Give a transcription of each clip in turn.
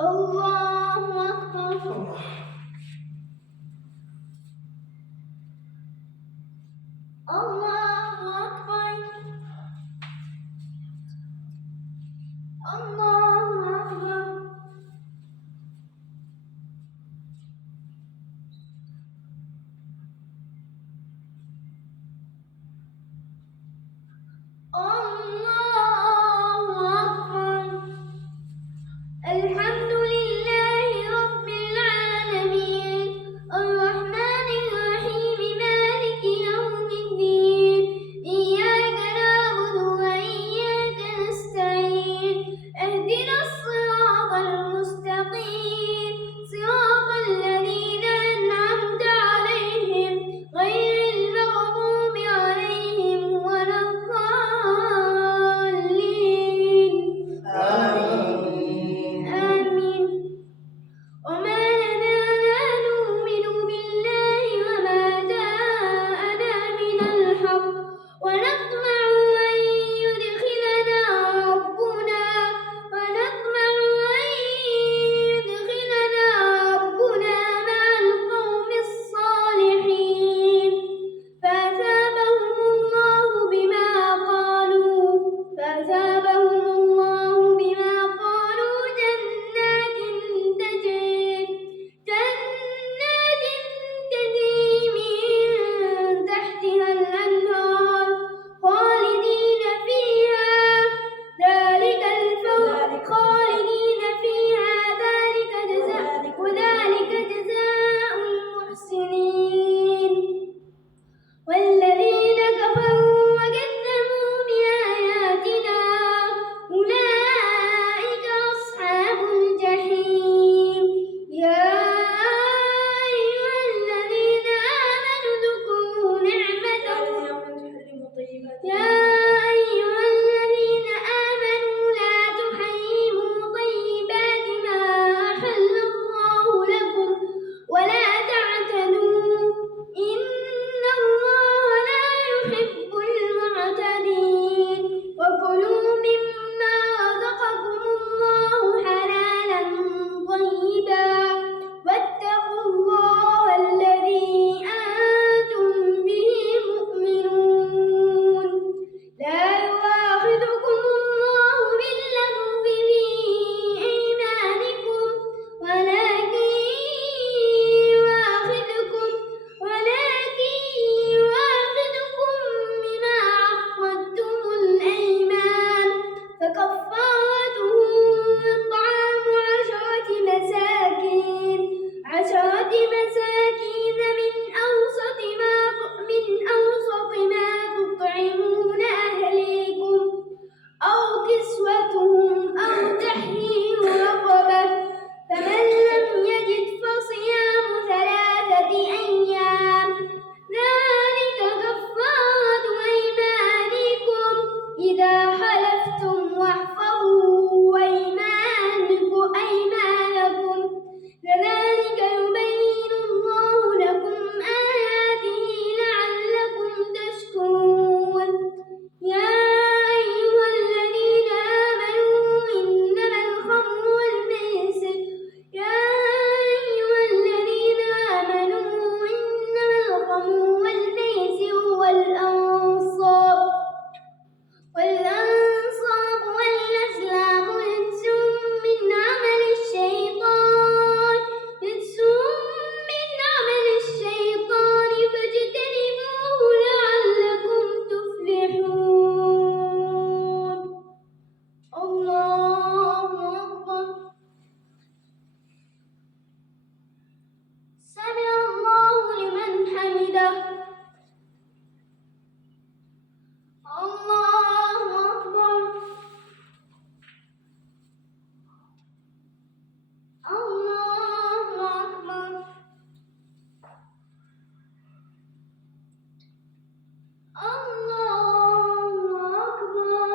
الله أكبر. الله أكبر. الله أكبر. الله أكبر. الحمد لله رب العالمين الرحمن الرحيم مالك يوم الدين إياك نعبد وإياك نستعين اهدنا الصراط المستقيم صراط الذين أنعمت عليهم غير المغضوب عليهم ولا الضالين. آمين. وما لنا لا نؤمن بالله وما جاءنا من الحق ونطمع أن يدخلنا ربنا مع القوم الصالحين فأثابهم الله بما قالوا جنات تجري من تحتها الأنهار خالدين فيها ذلك جزاء المحسنين. والذين كفروا وكذبوا بآياتنا أولئك أصحاب الجحيم. يا أيها الذين آمنوا اذكروا نعمة لا تحرموا طيبات ما أحل الله لكم ولا تعتدوا إن الله لا يحب المعتدين. وكلوا مما رزقكم الله حلالا طيبا واتقوا الله الذي أنتم به مؤمنون. لا يؤاخذكم الله باللغو في أيمانكم ولكن يؤاخذكم بما عقدتم الأيمان فكفارته إطعام عشرة مساكين من أوسط ما تطعمون أهليكم أو كسوتهم أو تحرير رقبة فمن لم يجد فصيام 3 أيام ذلك كفارة أيمانكم إذا حلفتم واحفظوا أيمانكم كذلك يبين الله لكم آياته لعلكم تشكرون. يا أيها الذين آمنوا إنما الخمر والميسر والأنصاب والأزلام رجس من عمل الشيطان فاجتنبوه لعلكم تفلحون. الله أكبر. سمع الله لمن حمده. الله أكبر. الله أكبر. الله أكبر.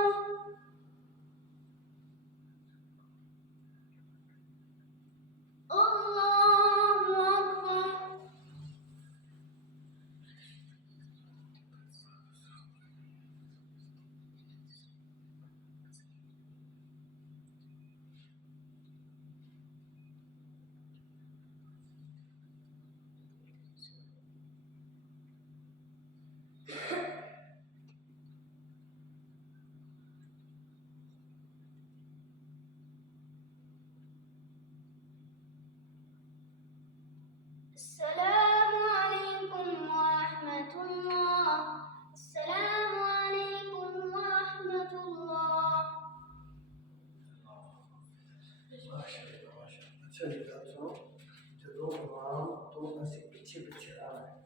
ਚਲੀ ਗੱਲ ਸੁਣੋ ਜਦੋਂ ਇਮਾਮ ਤੋਂ ਅਸੀਂ ਪਿੱਛੇ ਪਿੱਛੇ ਆ ਰਹੇ